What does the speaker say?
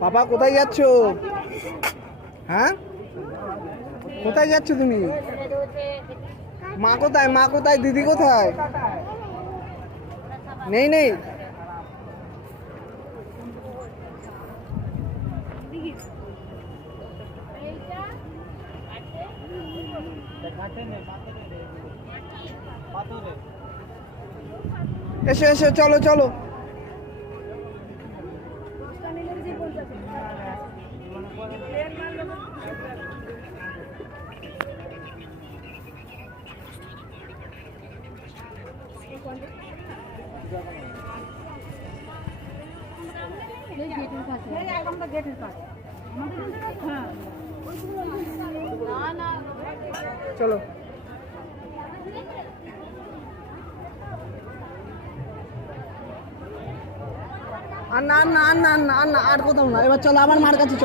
পাপা কোথায় যাচ্ছ? হ্যাঁ, কোথায় যাচ্ছ তুমি? মা কোথায়? মা কোথায়? দিদি কোথায়? নেই নেই। এসো এসো, চলো চলো। চলো। আর না আর না আর না আর না আর না আর কোথাও না, এবার চলো আমার মার কাছে।